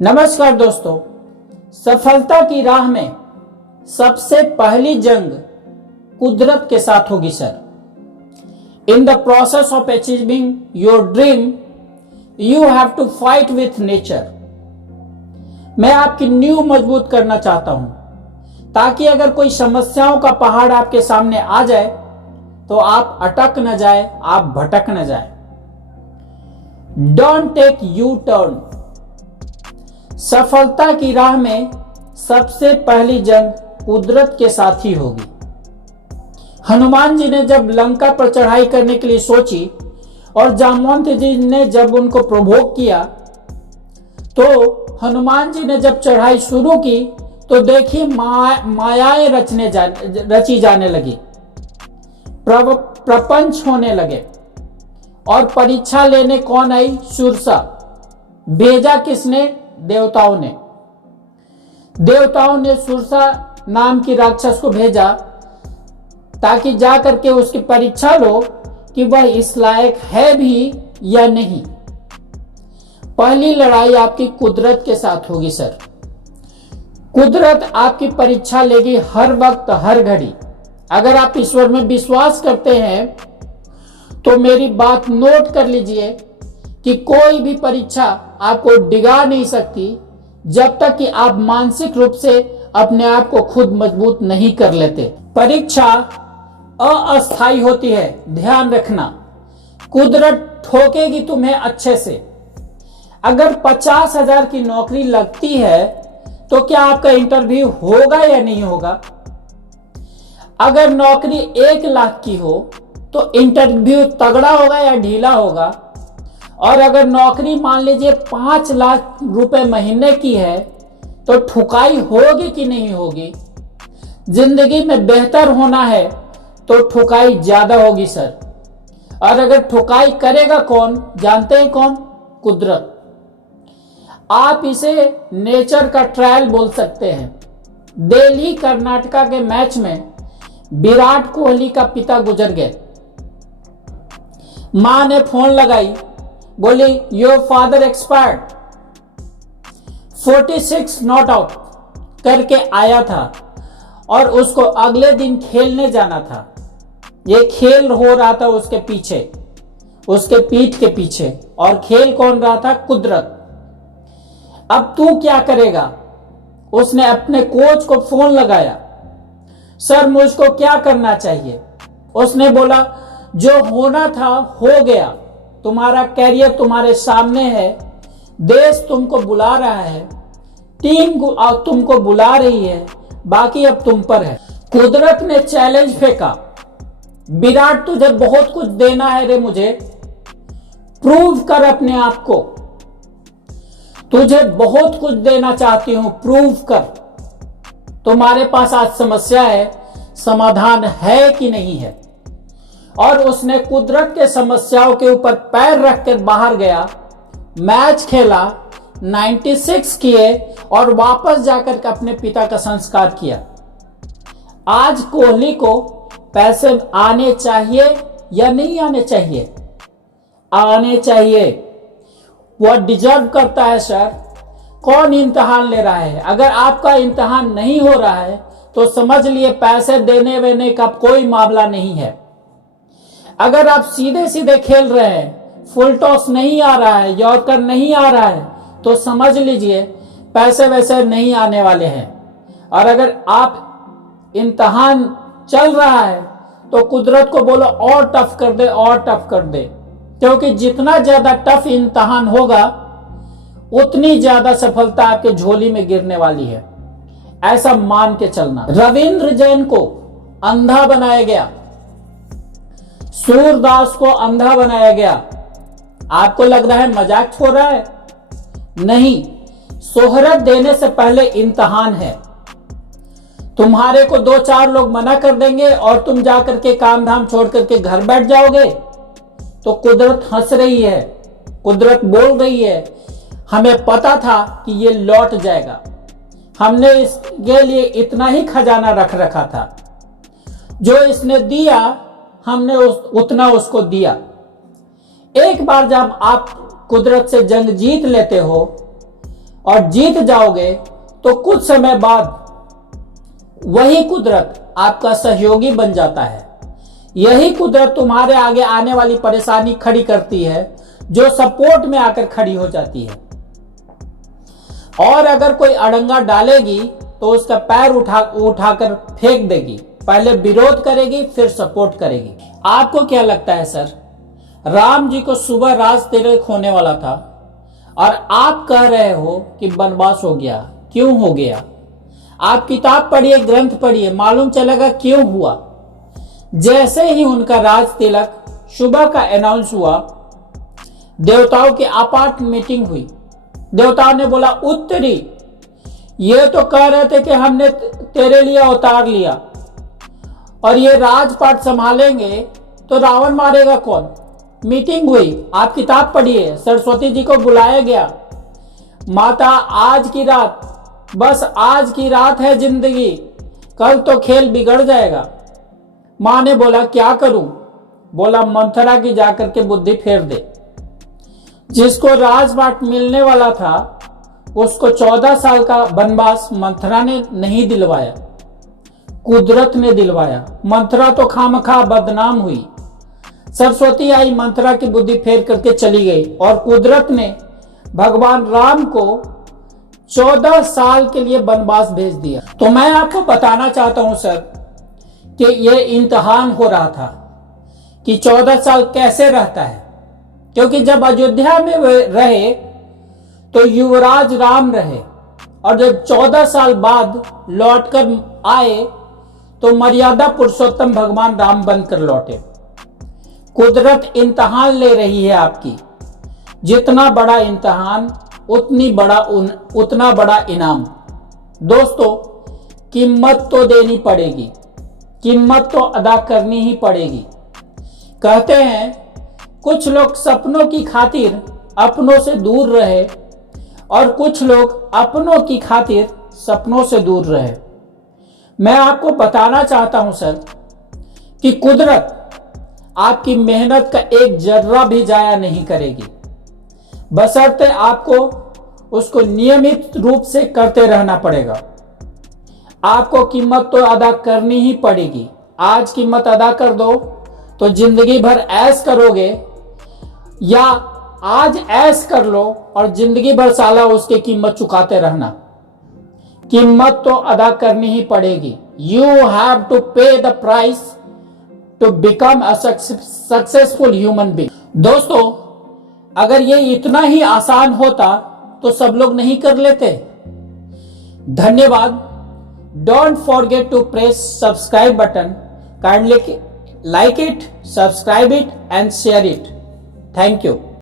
नमस्कार दोस्तों, सफलता की राह में सबसे पहली जंग कुदरत के साथ होगी sir. In the process of achieving your dream you have to fight with nature. मैं आपकी नींव मजबूत करना चाहता हूं ताकि अगर कोई समस्याओं का पहाड़ आपके सामने आ जाए तो आप अटक न जाए, आप भटक न जाए। Don't take U turn. सफलता की राह में सबसे पहली जंग कुदरत के साथ ही होगी। हनुमान जी ने जब लंका पर चढ़ाई करने के लिए सोची और जामवंत जी ने जब उनको प्रभोग किया तो हनुमान जी ने जब चढ़ाई शुरू की तो देखिए मायाएं रची जाने लगी, प्रपंच होने लगे। और परीक्षा लेने कौन आई? सुरसा। भेजा किसने? देवताओं ने सुरसा नाम की राक्षस को भेजा ताकि जा करके उसकी परीक्षा लो कि वह इस लायक है भी या नहीं। पहली लड़ाई आपकी कुदरत के साथ होगी सर। कुदरत आपकी परीक्षा लेगी हर वक्त, हर घड़ी। अगर आप ईश्वर में विश्वास करते हैं तो मेरी बात नोट कर लीजिए कि कोई भी परीक्षा आपको डिगा नहीं सकती जब तक कि आप मानसिक रूप से अपने आप को खुद मजबूत नहीं कर लेते। परीक्षा अस्थायी होती है, ध्यान रखना। कुदरत ठोकेगी तुम्हें अच्छे से। अगर 50,000 की नौकरी लगती है तो क्या आपका इंटरव्यू होगा या नहीं होगा? अगर नौकरी 1 लाख की हो तो इंटरव्यू तगड़ा होगा या ढीला होगा? और अगर नौकरी मान लीजिए 5 लाख रुपए महीने की है तो ठुकाई होगी कि नहीं होगी? जिंदगी में बेहतर होना है तो ठुकाई ज्यादा होगी सर। और अगर ठुकाई करेगा कौन? जानते हैं कौन? कुदरत। आप इसे नेचर का ट्रायल बोल सकते हैं। दिल्ली कर्नाटका के मैच में विराट कोहली का पिता गुजर गए। मां ने फोन लगाई, बोली your father expired. 46 not out करके आया था और उसको अगले दिन खेलने जाना था। ये खेल हो रहा था उसके पीछे, उसके पीठ के पीछे। और खेल कौन रहा था? कुदरत। अब तू क्या करेगा? उसने अपने कोच को फोन लगाया, सर मुझको क्या करना चाहिए? उसने बोला जो होना था हो गया, तुम्हारा कैरियर तुम्हारे सामने है, देश तुमको बुला रहा है, टीम तुमको बुला रही है, बाकी अब तुम पर है। कुदरत ने चैलेंज फेंका, विराट तुझे बहुत कुछ देना है रे, मुझे प्रूव कर अपने आप को। तुझे बहुत कुछ देना चाहती हूं, प्रूव कर। तुम्हारे पास आज समस्या है, समाधान है कि नहीं है? और उसने कुदरत के समस्याओं के ऊपर पैर रख कर बाहर गया, मैच खेला, 96 किए और वापस जाकर के अपने पिता का संस्कार किया। आज कोहली को पैसे आने चाहिए या नहीं आने चाहिए? आने चाहिए। वह डिजर्व करता है सर। कौन इम्तिहान ले रहा है? अगर आपका इम्तिहान नहीं हो रहा है तो समझ लिए पैसे देने वेने का कोई मामला नहीं है। अगर आप सीधे सीधे खेल रहे हैं, फुल टॉस नहीं आ रहा है, यॉर्कर नहीं आ रहा है, तो समझ लीजिए पैसे वैसे नहीं आने वाले हैं। और अगर आप इम्तिहान चल रहा है तो कुदरत को बोलो और टफ कर दे, और टफ कर दे। क्योंकि जितना ज्यादा टफ इम्तिहान होगा उतनी ज्यादा सफलता आपके झोली में गिरने वाली है। ऐसा मान के चलना। रविंद्र जैन को अंधा बनाया गया, सूरदास को अंधा बनाया गया। आपको लग रहा है मजाक हो रहा है? नहीं, शोहरत देने से पहले इम्तिहान है। तुम्हारे को 2-4 लोग मना कर देंगे और तुम जाकर के काम धाम छोड़ करके घर बैठ जाओगे तो कुदरत हंस रही है, कुदरत बोल रही है हमें पता था कि ये लौट जाएगा, हमने इसके लिए इतना ही खजाना रख रखा था, जो इसने दिया हमने उतना उसको दिया। एक बार जब आप कुदरत से जंग जीत लेते हो और जीत जाओगे तो कुछ समय बाद वही कुदरत आपका सहयोगी बन जाता है। यही कुदरत तुम्हारे आगे आने वाली परेशानी खड़ी करती है, जो सपोर्ट में आकर खड़ी हो जाती है। और अगर कोई अड़ंगा डालेगी तो उसका पैर उठाकर फेंक देगी। पहले विरोध करेगी, फिर सपोर्ट करेगी। आपको क्या लगता है सर, राम जी को सुबह राज तिलक होने वाला था और आप कह रहे हो कि वनवास हो गया? क्यों हो गया? आप किताब पढ़िए, ग्रंथ पढ़िए, मालूम चलेगा क्यों हुआ। जैसे ही उनका राज तिलक सुबह का अनाउंस हुआ, देवताओं की आपात मीटिंग हुई। देवताओं ने बोला, उत्तरी ये तो कह रहे थे कि हमने तेरे लिए अवतार लिया और ये राजपाट संभालेंगे, तो रावण मारेगा कौन? मीटिंग हुई, आप किताब पढ़िए, सरस्वती जी को बुलाया गया। माता आज की रात, बस आज की रात है जिंदगी, कल तो खेल बिगड़ जाएगा। मां ने बोला क्या करूं? बोला मंथरा की जाकर के बुद्धि फेर दे। जिसको राजपाट मिलने वाला था उसको 14 साल का वनवास मंथरा ने नहीं दिलवाया, कुदरत ने दिलवाया। मंथरा तो खामखा बदनाम हुई। सरस्वती आई, मंथरा की बुद्धि फेर करके चली गई और कुदरत ने भगवान राम को 14 साल के लिए वनवास भेज दिया। तो मैं आपको बताना चाहता हूं सर कि यह इम्तिहान हो रहा था कि 14 साल कैसे रहता है। क्योंकि जब अयोध्या में रहे तो युवराज राम रहे, और जब 14 साल बाद लौटकर आए तो मर्यादा पुरुषोत्तम भगवान राम बनकर लौटे। कुदरत इम्तिहान ले रही है आपकी। जितना बड़ा इम्तिहान उतना बड़ा इनाम। दोस्तों, कीमत तो देनी पड़ेगी, कीमत तो अदा करनी ही पड़ेगी। कहते हैं कुछ लोग सपनों की खातिर अपनों से दूर रहे और कुछ लोग अपनों की खातिर सपनों से दूर रहे। मैं आपको बताना चाहता हूं सर कि कुदरत आपकी मेहनत का एक जर्रा भी जाया नहीं करेगी, बशर्ते आपको उसको नियमित रूप से करते रहना पड़ेगा। आपको कीमत तो अदा करनी ही पड़ेगी। आज कीमत अदा कर दो तो जिंदगी भर ऐश करोगे, या आज ऐश कर लो और जिंदगी भर साला उसकी कीमत चुकाते रहना। कीमत तो अदा करनी ही पड़ेगी। You have to pay the price to become a successful human being. दोस्तों, अगर ये इतना ही आसान होता तो सब लोग नहीं कर लेते। धन्यवाद। Don't forget to press subscribe button. Kindly like it, subscribe it and share it. Thank you.